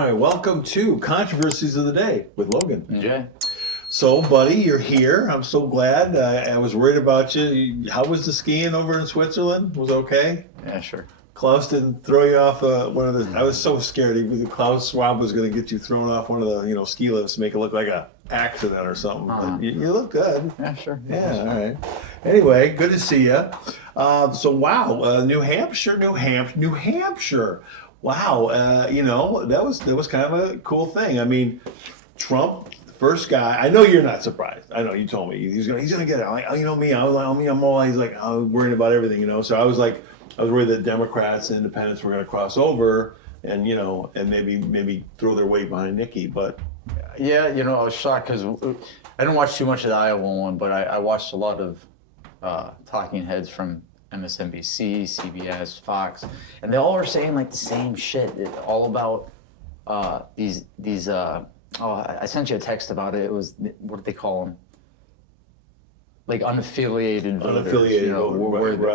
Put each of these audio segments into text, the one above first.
right, welcome to Controversies of the Day with Logan and Jay. So, buddy, you're here. I'm so glad. I was worried about you. How was the skiing over in Switzerland? Was it okay? Yeah, sure. Klaus didn't throw you off one of the. I was so scared. Klaus Schwab was going to get you thrown off one of the ski lifts, make it look like a accident or something. But you look good. Yeah, sure. Yeah, all right. Anyway, good to see you. New Hampshire. Wow, that was kind of a cool thing. I mean, Trump, the first guy. I know you're not surprised. I know you told me he's gonna get it. I'm like, me. I was like, I'm all. He's like, I'm worrying about everything, So I was worried that Democrats and Independents were gonna cross over and maybe throw their weight behind Nikki. But yeah, I was shocked because I didn't watch too much of the Iowa one, but I watched a lot of talking heads from MSNBC, CBS, Fox, and they all were saying like the same shit. All about these. I sent you a text about it. It was, what did they call them? Like unaffiliated voters.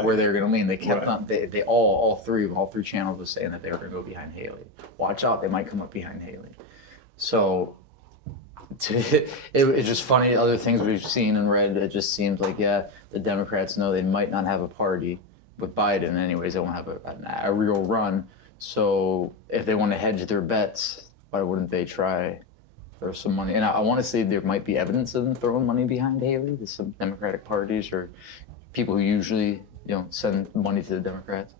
Where they were going to lean. They kept on. They all three channels was saying that they were going to go behind Haley. Watch out, they might come up behind Haley. So it's just funny. Other things we've seen and read. It just seems like the Democrats know they might not have a party with Biden. Anyways, they won't have a real run. So if they want to hedge their bets, why wouldn't they try throw some money? And I want to say there might be evidence of them throwing money behind Haley. There's some Democratic parties or people who usually send money to the Democrats.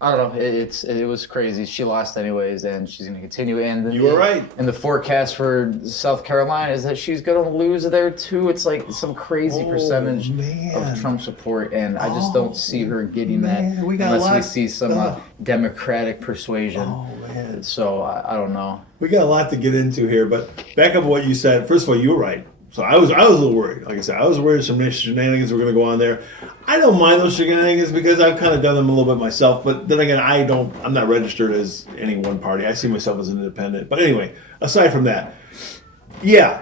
I don't know. It was crazy. She lost anyways, and she's going to continue. And you were right. And the forecast for South Carolina is that she's going to lose there too. It's like some crazy percentage of Trump support, and I just don't see her getting that unless we see some Democratic persuasion. Oh man! So I don't know. We got a lot to get into here, but back up what you said. First of all, you were right. So I was a little worried. Like I said, I was worried some shenanigans were going to go on there. I don't mind those shenanigans because I've kind of done them a little bit myself. But then again, I'm not registered as any one party. I see myself as an independent. But anyway, aside from that,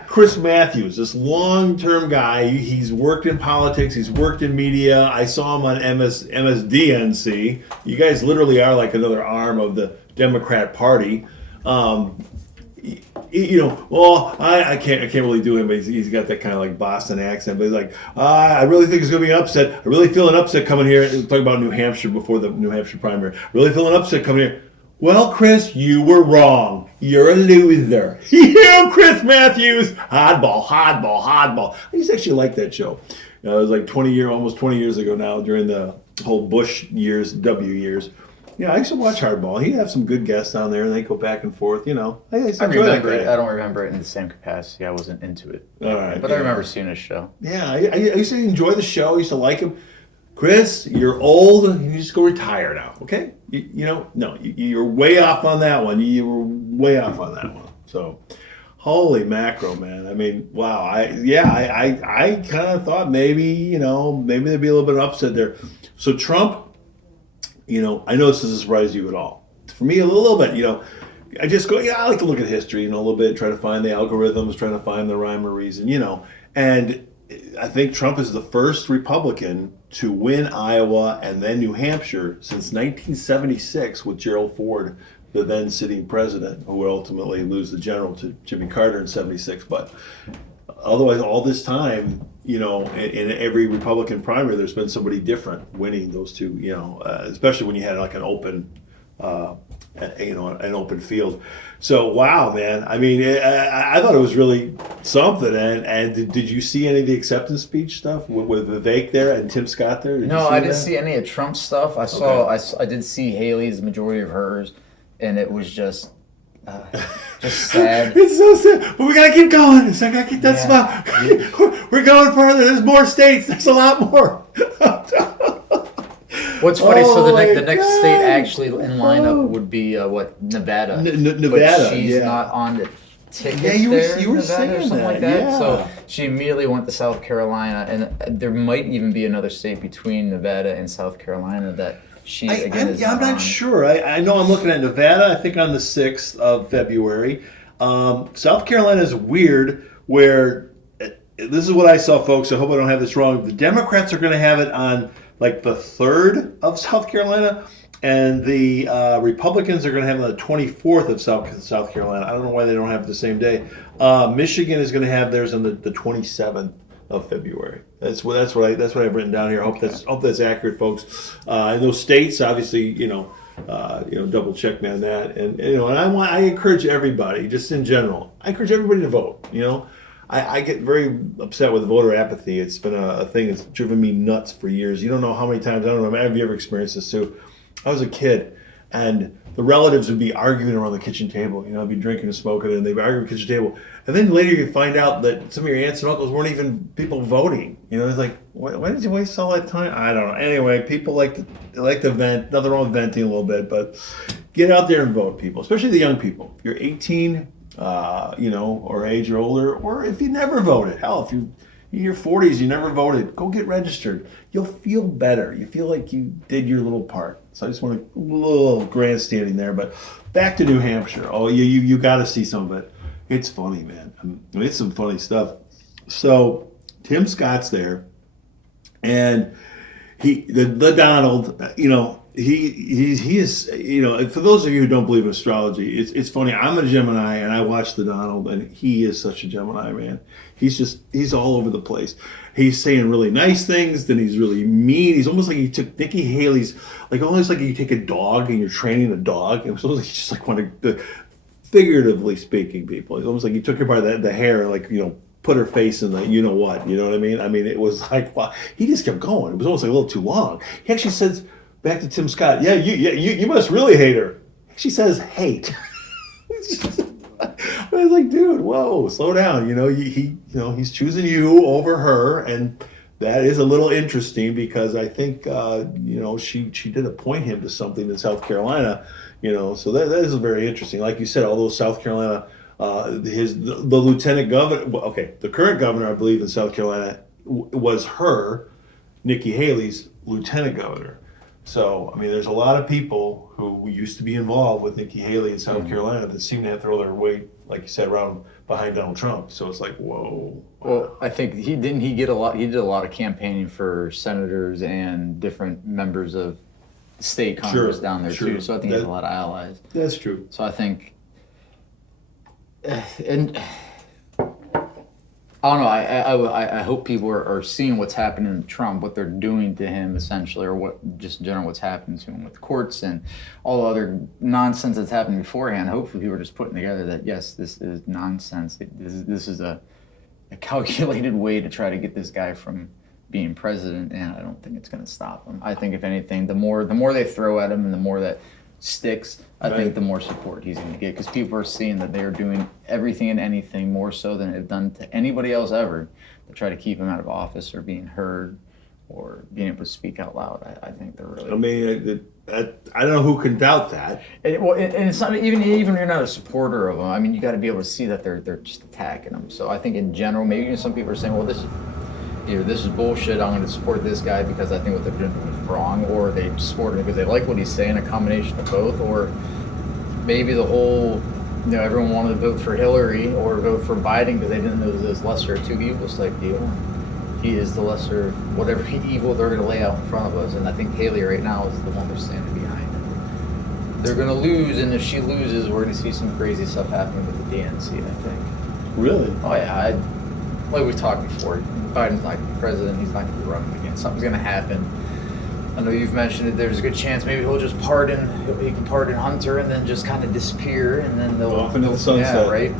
Chris Matthews, this long-term guy. He's worked in politics. He's worked in media. I saw him on MSDNC. You guys literally are like another arm of the Democrat Party. I can't really do him, but he's got that kind of like Boston accent. But he's like, I really think it's going to be an upset. I really feel an upset coming here. Talking about New Hampshire before the New Hampshire primary. Really feel an upset coming here. Well, Chris, you were wrong. You're a loser. Chris Matthews. Hardball. I used to actually like that show. It was like almost 20 years ago now during the whole Bush years, W years. I used to watch Hardball. He'd have some good guests on there, and they go back and forth. I remember it. I don't remember it in the same capacity. I wasn't into it. All right, but I remember seeing his show. Yeah, I used to enjoy the show. I used to like him. Chris, you're old. You just go retire now, okay? You're way off on that one. You were way off on that one. So, holy macro, man. I mean, wow. I kind of thought maybe there'd be a little bit of upset there. So Trump. I know this doesn't surprise you at all. For me, a little bit, I just go, I like to look at history, a little bit, try to find the algorithms, trying to find the rhyme or reason, And I think Trump is the first Republican to win Iowa and then New Hampshire since 1976 with Gerald Ford, the then sitting president, who would ultimately lose the general to Jimmy Carter in 76. But otherwise, all this time, in every Republican primary, there's been somebody different winning those two, especially when you had like an open, an open field. So, wow, man. I mean, I thought it was really something. And did you see any of the acceptance speech stuff with Vivek there and Tim Scott there? No, I didn't see any of Trump's stuff. I did see Haley's, the majority of hers, and it was just sad. It's so sad. But we gotta keep going. I gotta keep that spot. Yeah. We're going further. There's more states. There's a lot more. What's funny? So the next state actually in lineup would be Nevada. Nevada. But she's not on the ticket. Yeah, you were Nevada saying or something that. like that. Yeah. So she immediately went to South Carolina, and there might even be another state between Nevada and South Carolina that. I'm not sure. I know I'm looking at Nevada, I think on the 6th of February. South Carolina is weird where, this is what I saw, folks. I hope I don't have this wrong. The Democrats are going to have it on like the 3rd of South Carolina, And the Republicans are going to have it on the 24th of South Carolina. I don't know why they don't have it the same day. Michigan is going to have theirs on the 27th of February. That's what I've written down here. I hope that's accurate, folks. In those states, obviously, double check me on that. And I encourage everybody, just in general, I encourage everybody to vote. I get very upset with voter apathy. It's been a thing that's driven me nuts for years. You don't know how many times, I don't know, have you ever experienced this too? I was a kid, and the relatives would be arguing around the kitchen table. I'd be drinking and smoking, and they'd be arguing at the kitchen table. And then later you find out that some of your aunts and uncles weren't even people voting. It's like, why did you waste all that time? I don't know. Anyway, people like to vent. Nothing wrong with venting a little bit, but get out there and vote, people, especially the young people. If you're 18, or age or older, or if you never voted. Hell, if you're in your 40s, you never voted, go get registered. You'll feel better. You feel like you did your little part. So I just want a little grandstanding there. But back to New Hampshire. Oh, you got to see some of it. It's funny, man. It's some funny stuff. So Tim Scott's there, and the Donald, he is, for those of you who don't believe in astrology, it's funny. I'm a Gemini, and I watch the Donald, and he is such a Gemini, man. He's all over the place. He's saying really nice things, then he's really mean. He's almost like he took Nikki Haley's, like almost like you take a dog and you're training a dog. It was almost like he just like wanted to, figuratively speaking, people. It's almost like he took her by the hair, like, put her face in the you know what I mean? I mean, it was like, wow. He just kept going. It was almost like a little too long. He actually says back to Tim Scott, you must really hate her. She says hate. I was like, dude, whoa, slow down. He's choosing you over her, and that is a little interesting because I think she did appoint him to something in South Carolina, so that is very interesting. Like you said, all those South Carolina, the lieutenant governor, the current governor, I believe, in South Carolina was Nikki Haley's lieutenant governor. So, I mean, there's a lot of people who used to be involved with Nikki Haley in South Carolina that seem to have to throw their weight, like you said, around behind Donald Trump. So it's like, whoa. Well, I think he did a lot of campaigning for senators and different members of the state Congress down there too. So I think he has a lot of allies. That's true. So I think, and I don't know. I hope people are seeing what's happening to Trump, what they're doing to him essentially, or what just in general what's happening to him with courts and all the other nonsense that's happened beforehand. Hopefully, people are just putting together that yes, this is nonsense. This is a calculated way to try to get this guy from being president, and I don't think it's going to stop him. I think if anything, the more they throw at him, and the more that sticks, I think the more support he's going to get, because people are seeing that they're doing everything and anything more so than they've done to anybody else ever to try to keep him out of office or being heard or being able to speak out loud. I think they're really. I mean, I don't know who can doubt that. And it's not even if you're not a supporter of them. I mean, you got to be able to see that they're just attacking them. So I think in general, maybe some people are saying, well, this is bullshit. I'm going to support this guy because I think what they're doing is wrong, or they support him because they like what he's saying, a combination of both, or maybe the whole, everyone wanted to vote for Hillary or vote for Biden because they didn't know this lesser of two evils type deal. He is the lesser of whatever evil they're going to lay out in front of us, and I think Haley right now is the one they're standing behind. They're going to lose, and if she loses, we're going to see some crazy stuff happening with the DNC, I think. Really? Oh yeah, like we talked before, Biden's not going to be president. He's not going to be running again. Something's going to happen. I know you've mentioned it. There's a good chance maybe he'll just pardon. He can pardon Hunter and then just kind of disappear, and then they'll off into the sunset. Yeah, right.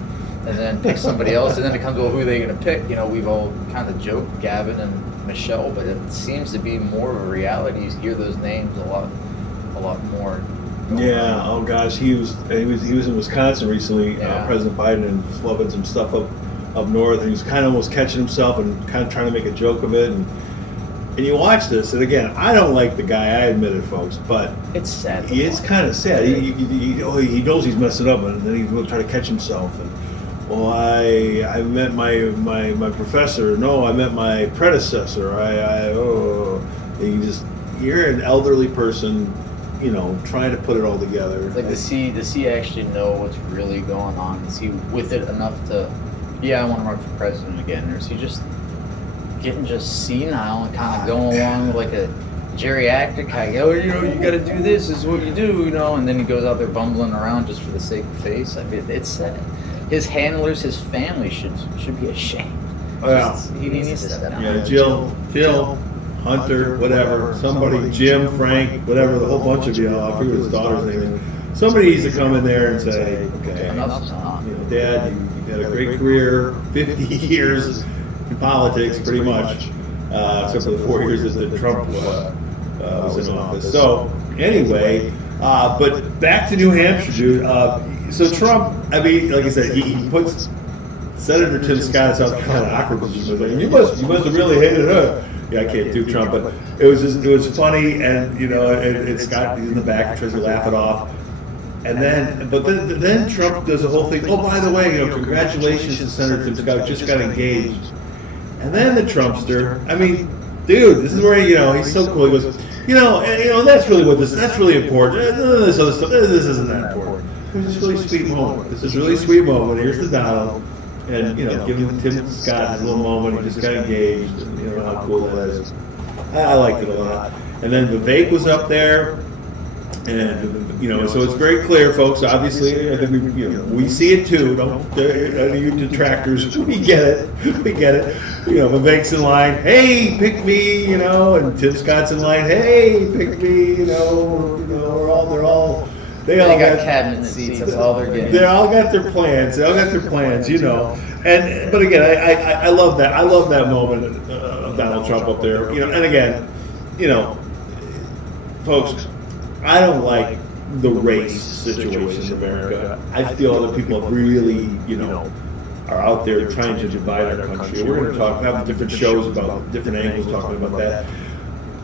And then pick somebody else, and then it comes, well, who are they going to pick? We've all kind of joked Gavin and Michelle, but it seems to be more of a reality. You hear those names a lot more. Yeah. Oh gosh, he was in Wisconsin recently. Yeah. President Biden, and flubbing some stuff up north, and he was kind of almost catching himself and kind of trying to make a joke of it. And you watch this, and again, I don't like the guy. I admit it, folks, but it's sad. It's kind of sad. He knows he's messing up, and then he's going to try to catch himself. And I met my professor. No, I met my predecessor. You're an elderly person, trying to put it all together. Like, does he actually know what's really going on? Is he with it enough to, I want to run for president again? Or is he just getting senile and kind of going along with like a geriatric. You got to do this. This is what you do, And then he goes out there bumbling around just for the sake of face. I mean, it's sad. His handlers, his family should be ashamed. He needs to step down. Yeah, Jill, Hunter, whatever, somebody, Jim, Frank, whatever, the whole bunch of you. I forget his daughter's name. Somebody needs to come in there and say, okay, Dad, you've had a great career, 50 years in politics, pretty much, except for the 4 years that Trump was in office. So anyway, but back to New Hampshire, dude. So Trump, I mean, like I said, he puts Senator Tim Scott in South Carolina awkward position. Like, you must have really hated her. Yeah, I can't do Trump, but it was funny, and and Scott is in the back, tries to laugh it off. And then Trump does the whole thing. Oh, by the way, congratulations to Senator Tim Scott, just got engaged. And then the Trumpster, I mean, dude, this is where he's so cool. He goes, that's really important. This other stuff, this isn't that important. It was just a really sweet moment. This is a really sweet moment. Here's the Donald, and giving Tim Scott his little moment. He just got engaged, and how cool that is. I liked it a lot. And then Vivek was up there. And so it's very clear, folks. Obviously, I think we see it too. You detractors, we get it. Vivek's in line. Hey, pick me. And Tim Scott's in line. Hey, pick me. They all got cabinet seats. That's all they're getting. They all got their plans. But again, I love that. I love that moment of Donald Trump up there. And again, folks, I don't like the race situation in America. I feel other people really, are out there trying to divide our country. We're going to have different shows about different angles talking about that.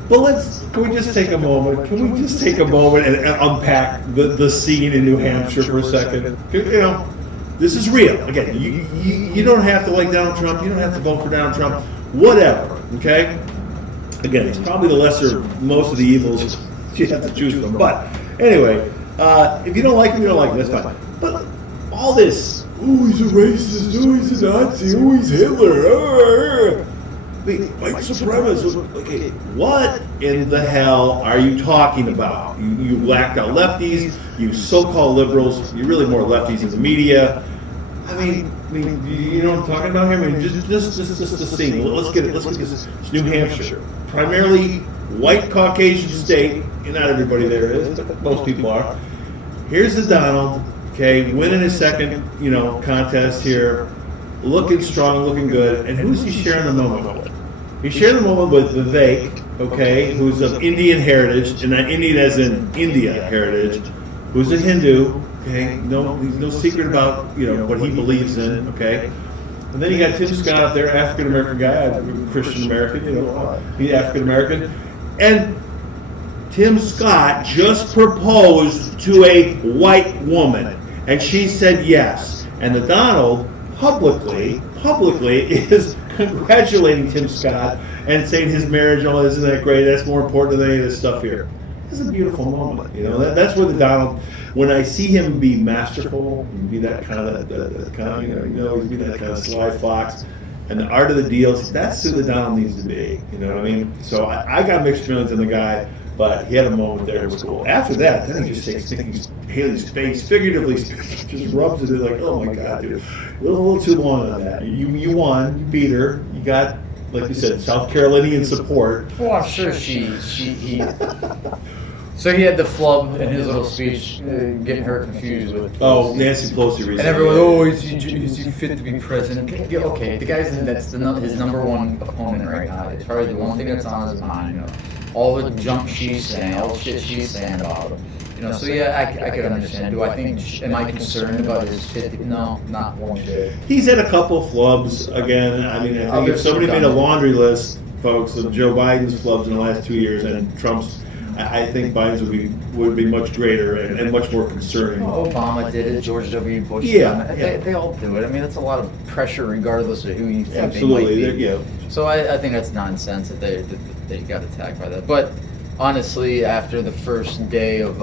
But can we just take a moment? Can we just take a moment and unpack the scene in New Hampshire for a second? This is real. Again, you don't have to like Donald Trump. You don't have to vote for Donald Trump. Whatever, okay? Again, it's probably the lesser of most of the evils you have to choose from. But anyway, if you don't like him, you don't like him. That's fine. But all this, he's a racist, he's a Nazi, he's Hitler. White supremacist. Okay, what in the hell are you talking about? You blacked out lefties, you so-called liberals. You're really more lefties in the media. I mean, you know what I'm talking about here? I mean, just the scene. Let's get it. Let's get this. It's New Hampshire, primarily white Caucasian state. Not everybody there is, but most people are. Here's the Donald, okay, winning his second, contest here, looking strong, looking good. And who's he sharing the moment with? He's sharing the moment with Vivek, okay, who's of Indian heritage, and not Indian as in India heritage, who's a Hindu, okay, no secret about, what he believes in, okay. And then you got Tim Scott up there, African American guy, Christian American, he's African American, and Tim Scott just proposed to a white woman, and she said yes. And the Donald publicly is congratulating Tim Scott and saying his marriage, isn't that great? That's more important than any of this stuff here. It's a beautiful moment, That's where the Donald, when I see him be masterful, be that kind of, be that kind of sly fox, and the art of the deals, that's who the Donald needs to be. You know what I mean? So I got mixed feelings on the guy. But he had a moment there. It was cool. After that, then he just takes Haley's face, figuratively speaking, just rubs it in like, oh my God, dude. A little too long on that. You won. You beat her. You got, like you said, South Carolinian support. Well, I'm sure he. So he had the flub in his little speech, getting her confused with. Oh, Nancy Pelosi recently. And everyone, is he fit to be president? Okay, the guy's his number one opponent right now. It's probably the one thing that's on his mind. All the junk she's saying, all the shit she's saying about him. So yeah, I could understand. Do I think, am I concerned about his fit? No, not one bit. He's had a couple flubs again. I mean, I think if somebody made a laundry list, folks, of Joe Biden's flubs in the last 2 years and Trump's, I think Biden's would be much greater and much more concerning. Well, Obama did it. George W. Bush did it. They all do it. I mean, that's a lot of pressure, regardless of who you think absolutely. They might be. Yeah. So I think that's nonsense that they got attacked by that. But honestly, after the first day of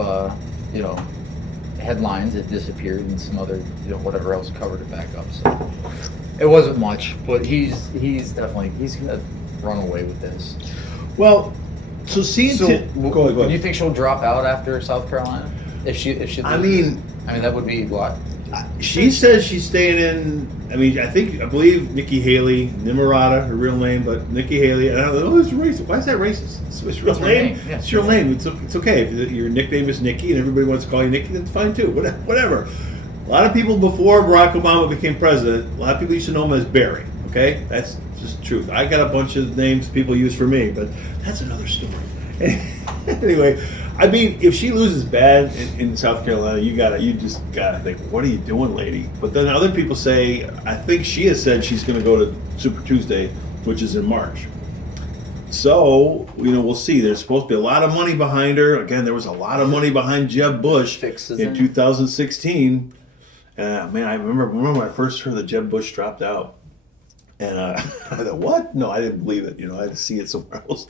headlines, it disappeared, and some other whatever else covered it back up. So it wasn't much, but he's gonna run away with this. Well, So seeing So, go ahead. do you think she'll drop out after South Carolina? If she loses? I mean, that would be what? she says she's staying in. I mean, I believe Nikki Haley, Nimarata, her real name, but Nikki Haley. And I don't know, it's racist. Why is that racist? It's real name. Yeah. It's your name. It's okay. If your nickname is Nikki and everybody wants to call you Nikki, that's fine too. Whatever. A lot of people before Barack Obama became president, a lot of people used to know him as Barry. Okay, that's just the truth. I got a bunch of names people use for me, but that's another story. Anyway, I mean, if she loses bad in South Carolina, you just gotta think, what are you doing, lady? But then other people say, I think she has said she's going to go to Super Tuesday, which is in March. So, we'll see. There's supposed to be a lot of money behind her. Again, there was a lot of money behind Jeb Bush in 2016. Man, I remember when I first heard that Jeb Bush dropped out. And I thought, what? No, I didn't believe it. I had to see it somewhere else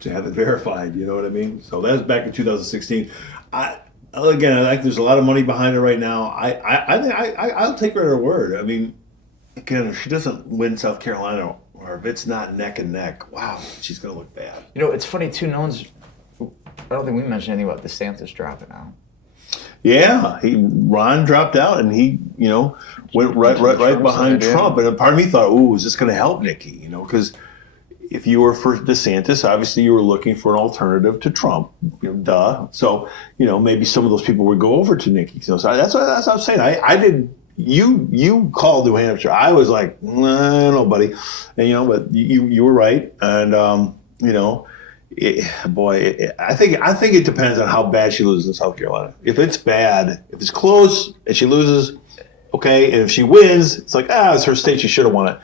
to have it verified. You know what I mean? So that was back in 2016. I think there's a lot of money behind her right now. I'll take her at her word. I mean, again, if she doesn't win South Carolina, or if it's not neck and neck, wow, she's going to look bad. It's funny too. I don't think we mentioned anything about DeSantis dropping out. Yeah, Ron dropped out, and he, went right behind Trump. And part of me thought, "Ooh, is this going to help Nikki?" Because if you were for DeSantis, obviously you were looking for an alternative to Trump. Duh. So maybe some of those people would go over to Nikki. So that's what I'm saying. I did. You called New Hampshire. I was like, nah, nobody, and but you were right, and I think it depends on how bad she loses in South Carolina. If it's bad, if it's close and she loses, okay. And if she wins, it's like, it's her state. She should have won it.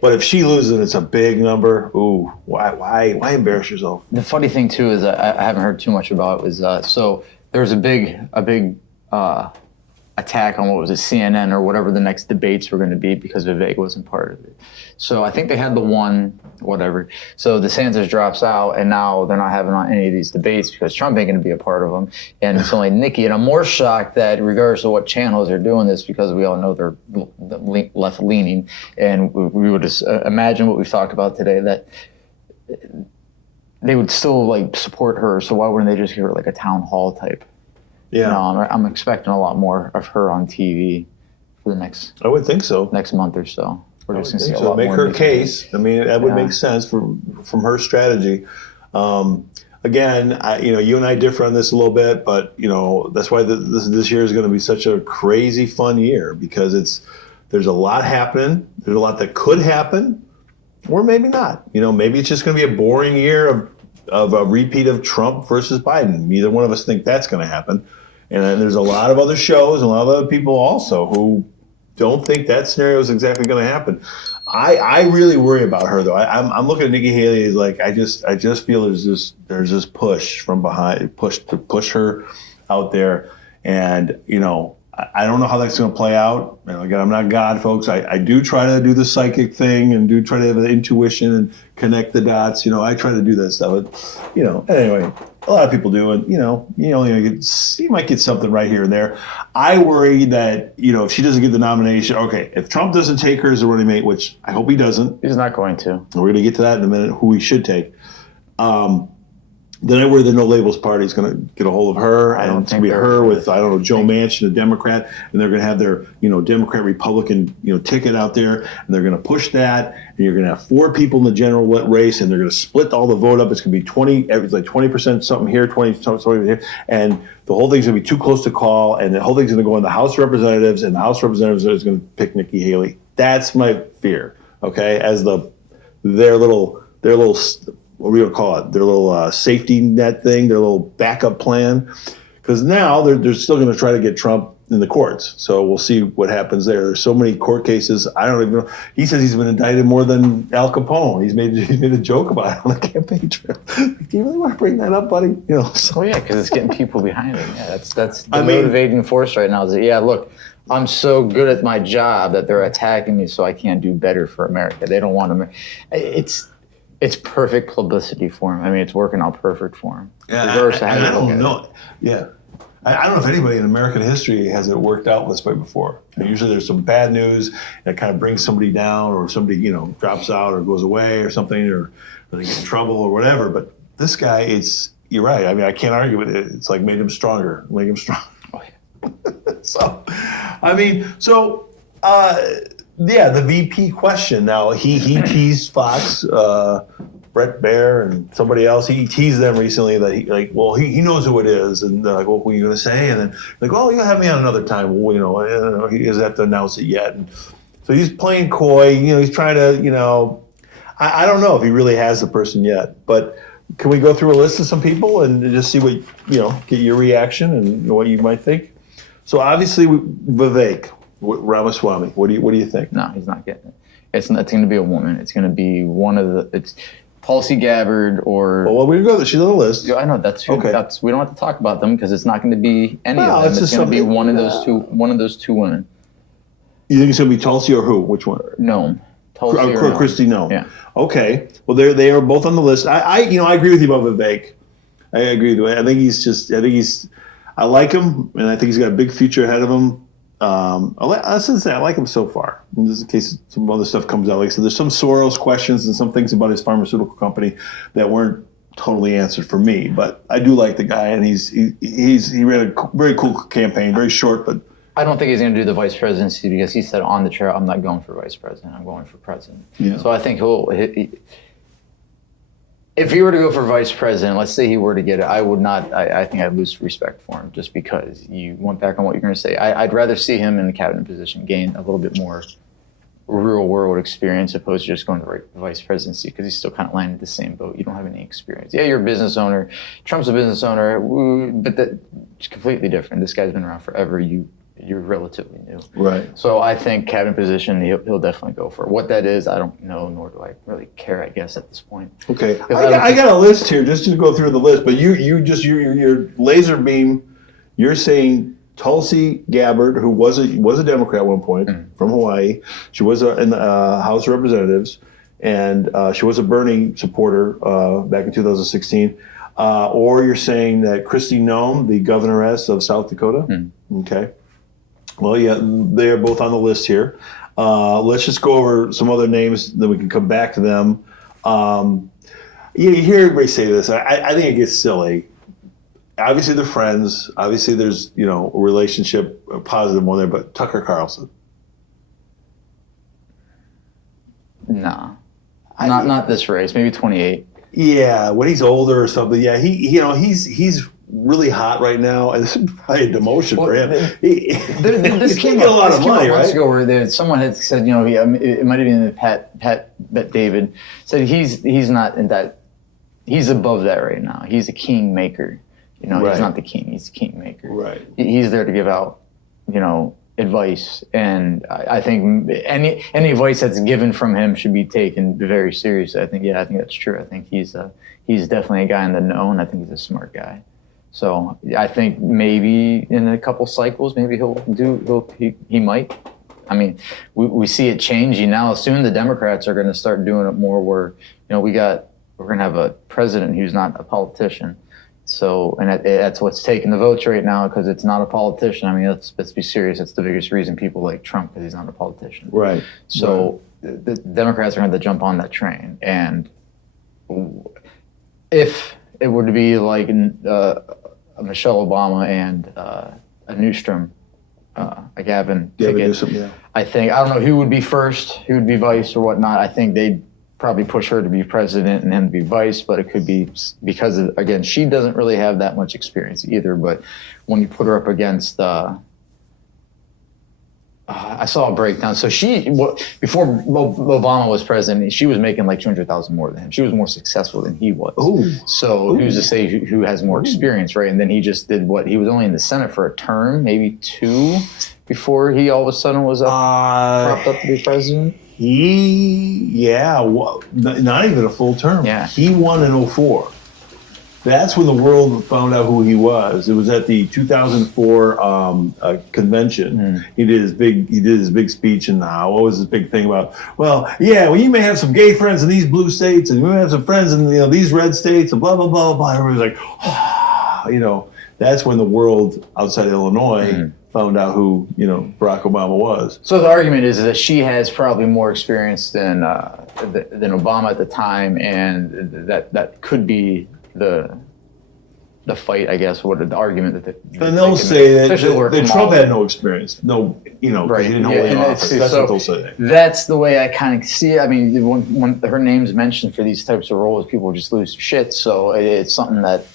But if she loses and it's a big number, ooh, why embarrass yourself? The funny thing too is I haven't heard too much about it. Was so there was a big attack on what was it, CNN or whatever the next debates were going to be because Vivek wasn't part of it. So I think they had the one, whatever. So DeSantis drops out, and now they're not having on any of these debates because Trump ain't going to be a part of them. And it's only Nikki. And I'm more shocked that regardless of what channels are doing this, because we all know they're left-leaning, and we would just imagine what we've talked about today, that they would still support her. So why wouldn't they just give her a town hall type? Yeah, I'm expecting a lot more of her on TV for the next. I would think so. Next month or so, we're just going to see a so. lot Make more. her case. I mean, that would make sense from her strategy. Again, you and I differ on this a little bit, but that's why this year is going to be such a crazy fun year, because there's a lot happening. There's a lot that could happen, or maybe not. Maybe it's just going to be a boring year of a repeat of Trump versus Biden. Neither one of us think that's going to happen. And then there's a lot of other shows and a lot of other people also who don't think that scenario is exactly going to happen. I really worry about her, though. I'm looking at Nikki Haley as I just feel there's this push from behind, to push her out there. And, I don't know how that's going to play out. Again, I'm not God, folks. I do try to do the psychic thing and do try to have the intuition and connect the dots. I try to do that stuff. But, anyway, a lot of people do. And, you might get something right here and there. I worry that, if she doesn't get the nomination, okay, if Trump doesn't take her as a running mate, which I hope he doesn't. He's not going to. We're going to get to that in a minute, who he should take. Then I worry the No Labels Party is going to get a hold of her. I don't think it's going to be her with, Joe Manchin, a Democrat, and they're going to have their, Democrat-Republican, ticket out there, and they're going to push that, and you're going to have 4 people in the general race, and they're going to split all the vote up. It's going to be 20% something here, 20 something here, and the whole thing's going to be too close to call, and the whole thing's going to go in the House of Representatives, and the House of Representatives is going to pick Nikki Haley. That's my fear, okay, as their little what are we going to call it? Their little safety net thing, their little backup plan. Because now they're still going to try to get Trump in the courts. So we'll see what happens there. There's so many court cases. I don't even know. He says he's been indicted more than Al Capone. He's made a joke about it on the campaign trail. Do you really want to bring that up, buddy? Oh yeah, because it's getting people behind him. Yeah, that's the motivating force right now. Is that, look, I'm so good at my job that they're attacking me, so I can't do better for America. They don't want to. It's perfect publicity for him. It's working out perfect for him. Yeah, I don't know. Yeah. I don't know if anybody in American history has it worked out this way before. Usually there's some bad news that kind of brings somebody down, or somebody, drops out or goes away or something, or they get in trouble or whatever. But this guy, you're right. I mean, I can't argue with it. It's like made him stronger. Make him stronger. Oh, yeah. So, I mean, yeah, the VP question. Now he teased Fox, Brett Baer, and somebody else. He teased them recently that he knows who it is, and they're like, what were you going to say? And then like, well, you'll have me on another time. Well, he doesn't have to announce it yet. And so he's playing coy. He's trying to, I don't know if he really has the person yet, but. Can we go through a list of some people and just see what, get your reaction and what you might think? So obviously Vivek Ramaswamy, what do you think? No, he's not getting it. It's going to be a woman. It's going to be it's Tulsi Gabbard or. Well, we're going to go. She's on the list. Yeah, I know that's who. Okay. We don't have to talk about them because it's not going to be any of them. It's going to be one of those two. One of those two women. You think it's going to be Tulsi or who? Which one? No. Tulsi or Kristi Noem. Yeah. Okay. Well, they are both on the list. I agree with you about Vivek. I agree with you. I like him, and I think he's got a big future ahead of him. I like him so far. In this case, some other stuff comes out. Like I said, there's some Soros questions and some things about his pharmaceutical company that weren't totally answered for me. But I do like the guy, and he ran a very cool campaign, very short, but. I don't think he's going to do the vice presidency because he said on the chair, I'm not going for vice president, I'm going for president. Yeah. So I think if he were to go for vice president, let's say he were to get it, I would not, I think I'd lose respect for him just because you went back on what you're going to say. I'd rather see him in the cabinet position gain a little bit more real world experience opposed to just going to the vice presidency because he's still kind of landing in the same boat. You don't have any experience. Yeah, you're a business owner. Trump's a business owner, but that's completely different. This guy's been around forever. You're relatively new. Right. So I think cabinet position, he'll definitely go for it. What that is, I don't know, nor do I really care, I guess, at this point. Okay. I got a list here just to go through the list, but your laser beam, you're saying Tulsi Gabbard, who was a Democrat at one point from Hawaii. She was in the House of Representatives, and she was a Bernie supporter back in 2016. Or you're saying that Kristi Noem, the governoress of South Dakota. Okay. Well, yeah, they're both on the list here. Let's just go over some other names, then we can come back to them. You hear everybody say this. I think it gets silly. Obviously, they're friends. Obviously, there's a relationship, a positive one there. But Tucker Carlson. No, not this race. Maybe 28. Yeah, when he's older or something. Yeah, he's really hot right now, and this is probably a demotion for him. This came a lot of money, months right? ago where someone had said, it might have been Pat David said he's not in that. He's above that right now. He's a king maker. Right. He's not the king. He's the king maker. Right. He's there to give out, advice, and I think any advice that's given from him should be taken very seriously. I think that's true. I think he's definitely a guy in the know, and I think he's a smart guy. So I think maybe in a couple cycles, maybe he might. I mean, we see it changing now. Soon the Democrats are going to start doing it more where, we're going to have a president who's not a politician. So, and that's what's taking the votes right now because it's not a politician. I mean, let's be serious. That's the biggest reason people like Trump because he's not a politician. Right. So the Democrats are going to jump on that train. And if it were to be like Michelle Obama and a Newsom, a Gavin ticket, Newsom, yeah. I don't know who would be first, who would be vice or whatnot. I think they'd probably push her to be president and him to be vice, but it could be because, again, she doesn't really have that much experience either. But when you put her up against, I saw a breakdown. So before Obama was president, she was making like $200,000 more than him. She was more successful than he was. Ooh. So who's to say who has more experience, right? And then he just did he was only in the Senate for a term, maybe two, before he all of a sudden was propped up to be president. Not even a full term. Yeah. He won in 2004. That's when the world found out who he was. It was at the 2004 convention. He did his big speech, and what was his big thing about? Well, you may have some gay friends in these blue states, and you may have some friends in these red states, and blah blah blah blah. Everybody was like, that's when the world outside Illinois found out who Barack Obama was. So the argument is that she has probably more experience than Obama at the time, and that could be the fight, I guess, what the argument that and they'll say that Trump Trump had no experience, no, right? He didn't hold any office. That's what they'll say. That's the way I kind of see it. I mean, when her name's mentioned for these types of roles, people just lose shit. So it's something that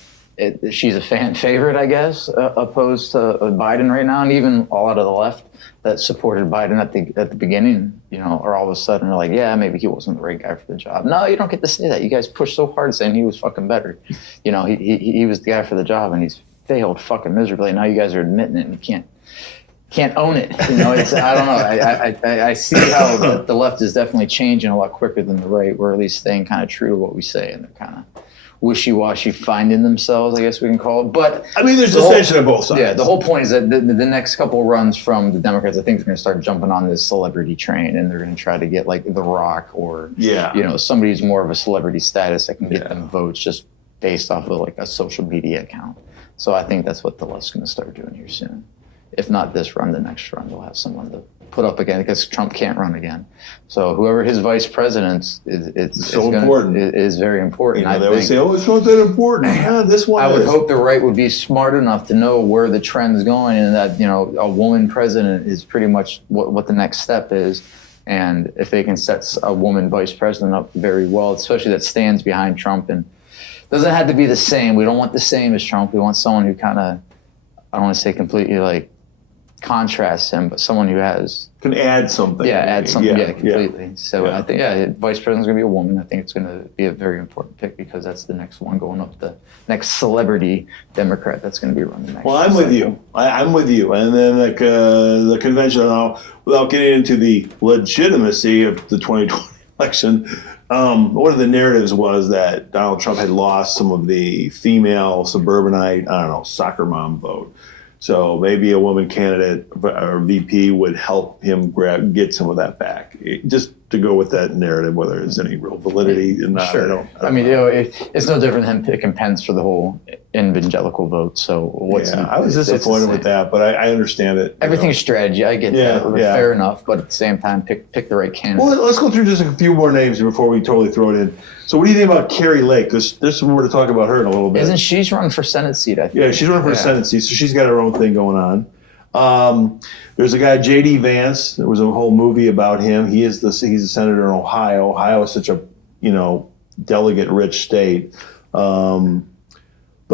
she's a fan favorite, I guess, opposed to Biden right now, and even a lot of the left that supported Biden at the beginning, are all of a sudden like, yeah, maybe he wasn't the right guy for the job. No, you don't get to say that. You guys pushed so hard saying he was fucking better. He was the guy for the job, and he's failed fucking miserably. Now you guys are admitting it, and you can't own it. It's I don't know. I see how the left is definitely changing a lot quicker than the right. We're at least staying kind of true to what we say, and they're kind of wishy-washy finding themselves, I guess we can call it. But I mean, there's dissension on both sides. Yeah, the whole point is that the next couple runs from the Democrats, I think they're going to start jumping on this celebrity train, and they're going to try to get like The Rock or somebody who's more of a celebrity status that can get them votes just based off of like a social media account. So I think that's what the left's going to start doing here soon. If not this run, the next run, they'll have someone to put up again because Trump can't run again. So whoever his vice president is very important. They always say, "Oh, it's not that important." Yeah, this one. I would hope the right would be smart enough to know where the trend's going, and that a woman president is pretty much what the next step is. And if they can set a woman vice president up very well, especially that stands behind Trump and doesn't have to be the same. We don't want the same as Trump. We want someone who kind of, I don't want to say completely like contrasts him, but someone who can add something. Yeah, completely. Yeah. So I think vice president's gonna be a woman. I think it's gonna be a very important pick because that's the next one going up, the next celebrity Democrat that's gonna be running next. Well, I'm with you. I'm with you. And then the convention, without getting into the legitimacy of the 2020 election, one of the narratives was that Donald Trump had lost some of the female suburbanite, soccer mom vote. So maybe a woman candidate or VP would help him get some of that back. Just to go with that narrative, whether there's any real validity in that. Sure. I mean, it's no different than picking Pence for the whole evangelical vote. So I was disappointed with that, but I understand it. Everything's strategy. I get that. Fair enough, but at the same time, pick the right candidate. Well, let's go through just a few more names before we totally throw it in. So what do you think about Carrie Lake? Because there's some more to talk about her in a little bit. Isn't she's running for Senate seat, I think? Yeah, she's running for a Senate seat, so she's got her own thing going on. There's a guy, J.D. Vance. There was a whole movie about him. He's a senator in Ohio. Ohio is such a, delegate-rich state. But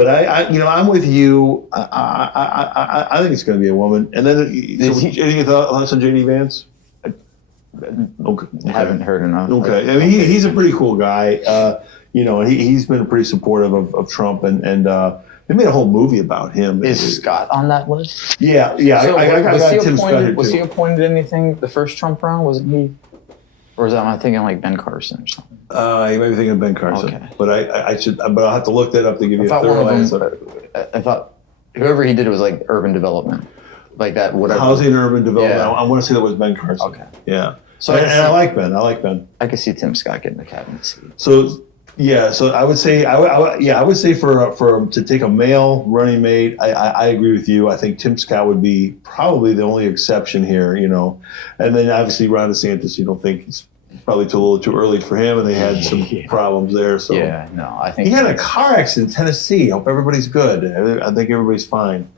I'm with you. I think it's going to be a woman. And then, any thoughts on J.D. Vance? Okay. Haven't heard enough. Okay, I mean he's a pretty cool guy, and he's been pretty supportive of Trump, and they made a whole movie about him. Is Scott on that list? Yeah. So I got Tim Scott here too. Was he appointed anything the first Trump round? Wasn't he? Or am I thinking like Ben Carson or something? You might be thinking of Ben Carson. Okay. But I'll have to look that up to give you a thorough answer. I thought whoever he did was like urban development, like that. Whatever. Housing and urban development. Yeah. I want to say that was Ben Carson. Okay. Yeah. So I like Ben. I could see Tim Scott getting the cabinet seat. So I would say I would say for to take a male running mate, I agree with you. I think Tim Scott would be probably the only exception here, and then obviously Ron DeSantis. You don't think it's probably a little too early for him, and they had some problems there. So I think he had a car accident in Tennessee. Hope everybody's good. I think everybody's fine.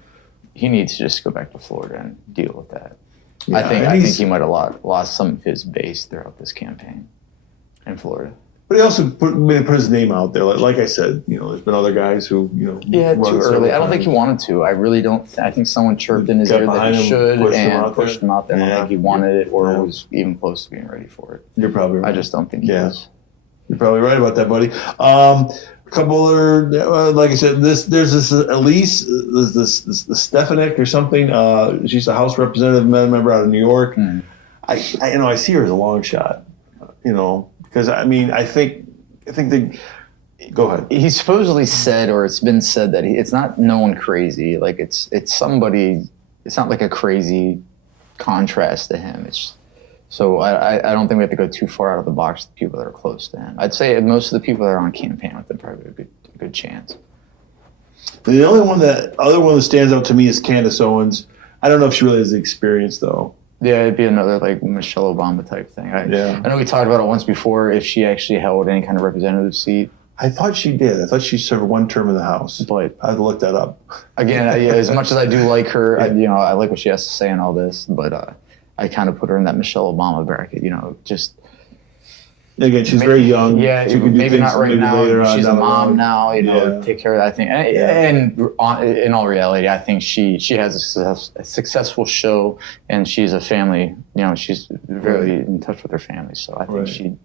He needs to just go back to Florida and deal with that. Yeah, I think he might have lost some of his base throughout this campaign in Florida. But he also put his name out there. Like I said, there's been other guys who, Yeah, too early. I don't think he wanted to. I really don't. I think someone chirped in his ear that he should and pushed him out there. I don't think he wanted it or was even close to being ready for it. You're probably right. I just don't think he was. You're probably right about that, buddy. A couple other, like I said, there's this Elise, this Stefanik or something. She's a House Representative member out of New York. Mm. I see her as a long shot, because I think go ahead. He supposedly said, or it's been said that it's not no one crazy. Like it's somebody. It's not like a crazy contrast to him. So I don't think we have to go too far out of the box with people that are close to him. I'd say most of the people that are on campaign with him probably have a good chance. The other one that stands out to me is Candace Owens. I don't know if she really has the experience though. Yeah, it'd be another like Michelle Obama type thing. I know we talked about it once before. If she actually held any kind of representative seat, I thought she did. I thought she served one term in the House. But I had to look that up. again, as much as I do like her, I like what she has to say and all this, but I kind of put her in that Michelle Obama bracket. Just again, she's very young. Yeah, she can do maybe things not right now. She's a mom now. Take care of that thing. And in all reality, I think she has a successful show, and she's a family. She's very in touch with her family. So I think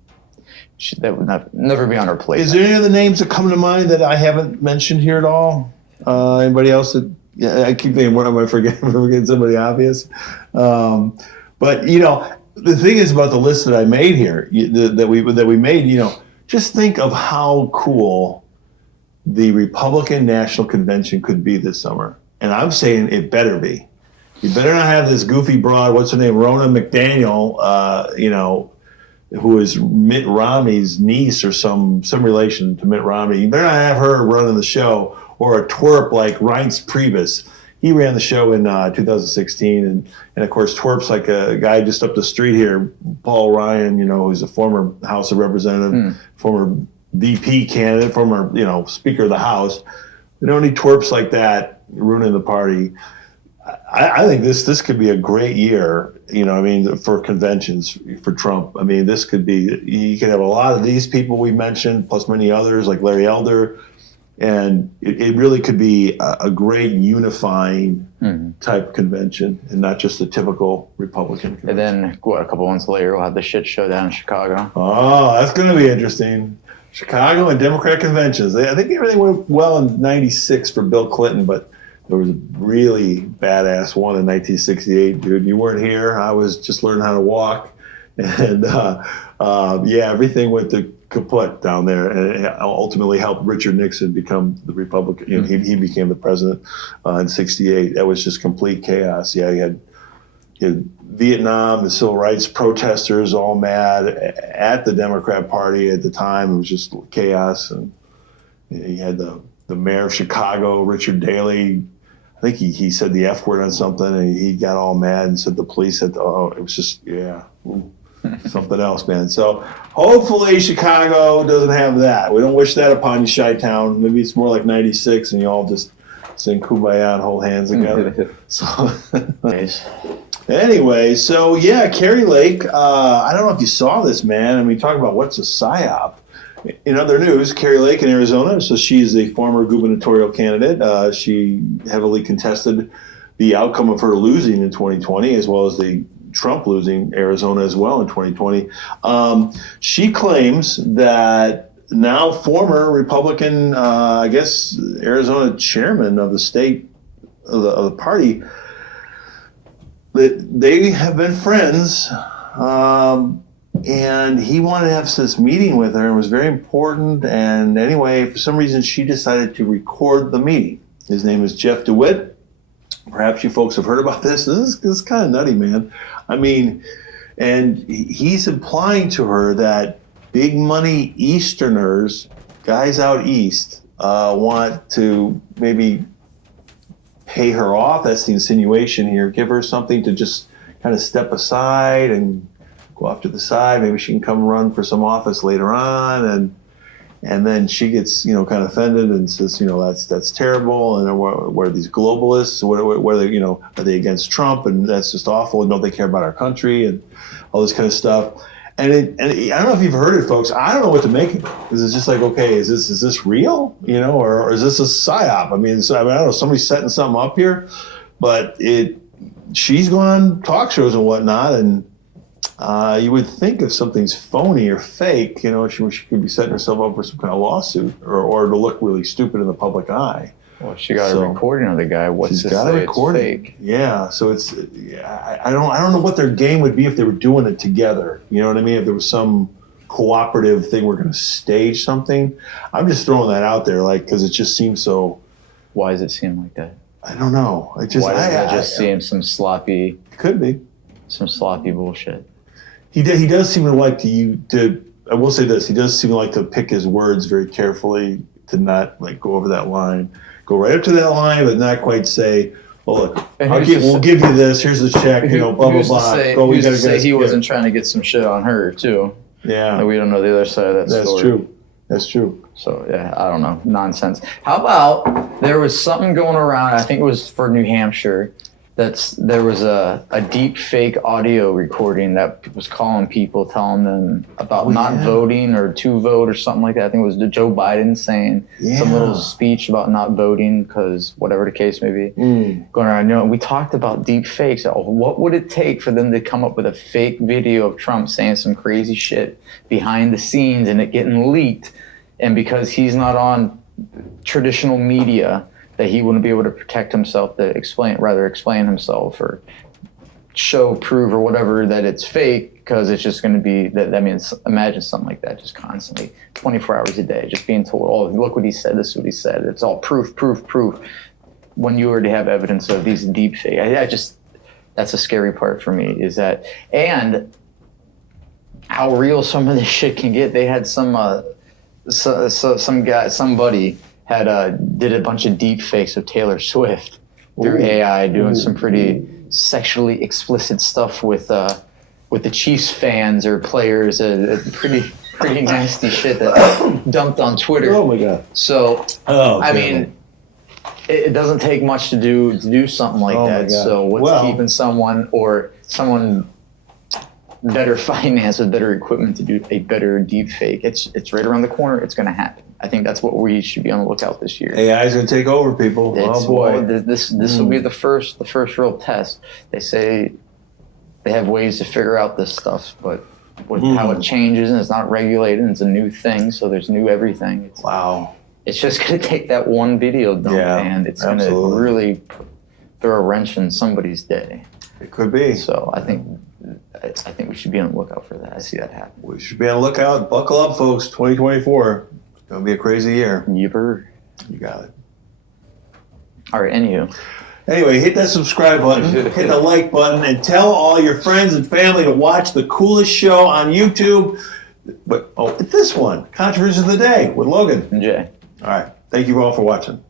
that would never be on her plate. Is there any other names that come to mind that I haven't mentioned here at all? Anybody else that? Yeah, I keep thinking, what am I forgetting somebody obvious? But the thing is about the list that I made here, that we made, just think of how cool the Republican National Convention could be this summer. And I'm saying it better be. You better not have this goofy broad, what's her name, Ronna McDaniel, who is Mitt Romney's niece or some relation to Mitt Romney. You better not have her running the show, or a twerp like Reince Priebus. He ran the show in 2016, and of course twerp's like a guy just up the street here, Paul Ryan, who's a former House of Representative, former VP candidate, former Speaker of the House. We don't need twerps like that ruining the party. I think this could be a great year, for conventions for Trump. I mean, this could be, you could have a lot of these people we mentioned, plus many others like Larry Elder. And it really could be a great unifying type convention, and not just a typical Republican convention. And then, a couple months later, we'll have the shit show down in Chicago. Oh, that's going to be interesting. Chicago and Democrat conventions. I think everything went well in '96 for Bill Clinton, but there was a really badass one in 1968, dude. You weren't here. I was just learning how to walk. And everything went to kaput down there, and it ultimately helped Richard Nixon become the Republican. He became the president in '68. That was just complete chaos. Yeah, you had Vietnam, the civil rights protesters all mad at the Democrat Party at the time. It was just chaos, and you had the mayor of Chicago, Richard Daley. I think he said the F word on something, and he got all mad and said the police said, it was just something else, man. So hopefully Chicago doesn't have that. We don't wish that upon you, Chi-Town. Maybe it's more like '96, and you all just sing Kumbaya and hold hands together. So anyway, so Carrie Lake. I don't know if you saw this, man. I mean, talk about what's a psyop. In other news, Carrie Lake in Arizona. So she's a former gubernatorial candidate. She heavily contested the outcome of her losing in 2020, as well as the Trump losing Arizona as well in 2020. She claims that now former Republican, Arizona chairman of the state of the party, that they have been friends, and he wanted to have this meeting with her. It was very important, and anyway, for some reason, she decided to record the meeting. His name is Jeff DeWitt. Perhaps you folks have heard about this. This is kind of nutty, man. I mean, and he's implying to her that big money Easterners, guys out east, want to maybe pay her off. That's the insinuation here. Give her something to just kind of step aside and go off to the side. Maybe she can come run for some office later on, and then she gets, kind of offended and says, that's terrible. And what are these globalists? What are they, are they against Trump? And that's just awful. And don't they care about our country and all this kind of stuff? And I don't know if you've heard it, folks. I don't know what to make of it. Because it's just like, okay, is this real? Or is this a psyop? I mean, I don't know. Somebody's setting something up here, but she's going on talk shows and whatnot, and you would think if something's phony or fake, she could be setting herself up for some kind of lawsuit or to look really stupid in the public eye. Well, she got a recording of the guy. What's this? Got a recording. Fake? Yeah, so it's I don't know what their game would be if they were doing it together. You know what I mean? If there was some cooperative thing, we're going to stage something. I'm just throwing that out there, because it just seems so. Why does it seem like that? I don't know. Why does it just seem some sloppy? Could be some sloppy bullshit. He does seem to like to. I will say this: he does seem to like to pick his words very carefully, to not go over that line, go right up to that line, but not quite say, "Well, look, we'll give you this. Here's the check." Blah blah blah. We gotta say he wasn't trying to get some shit on her too. Yeah, we don't know the other side of that story. That's true. That's true. So yeah, I don't know, nonsense. How about there was something going around? I think it was for New Hampshire. There was a deep fake audio recording that was calling people, telling them about not voting or to vote or something like that. I think it was Joe Biden saying some little speech about not voting because whatever the case may be. Going around, you know, we talked about deep fakes. Oh, what would it take for them to come up with a fake video of Trump saying some crazy shit behind the scenes and it getting leaked? And because he's not on traditional media, that he wouldn't be able to protect himself, to explain himself or show, prove, or whatever that it's fake, because it's just going to be that. I mean, imagine something like that, just constantly, 24 hours a day, just being told, "Oh, look what he said. This is what he said." It's all proof. When you already have evidence of these deep fake, that's a scary part for me. Is that, and how real some of this shit can get. They had somebody did a bunch of deep fakes of Taylor Swift through AI, doing some pretty sexually explicit stuff with the Chiefs fans or players, pretty nasty shit that dumped on Twitter. Oh my God! So I mean, it doesn't take much to do something like that. So what's keeping someone better finance with better equipment to do a better deep fake? It's right around the corner. It's going to happen. I think that's what we should be on the lookout this year. AI is going to take over, people. Oh boy, this will be the first real test. They say they have ways to figure out this stuff, but with how it changes and it's not regulated, and it's a new thing, so there's new everything. It's just going to take that one video dump, and it's going to really throw a wrench in somebody's day. It could be. So I think we should be on the lookout for that. I see that happen. We should be on the lookout. Buckle up, folks. 2024. It's going to be a crazy year. Yipper. You got it. All right, anywho. Anyway, hit that subscribe button, hit the like button, and tell all your friends and family to watch the coolest show on YouTube. But this one, Controversy of the Day with Logan and Jay. All right. Thank you all for watching.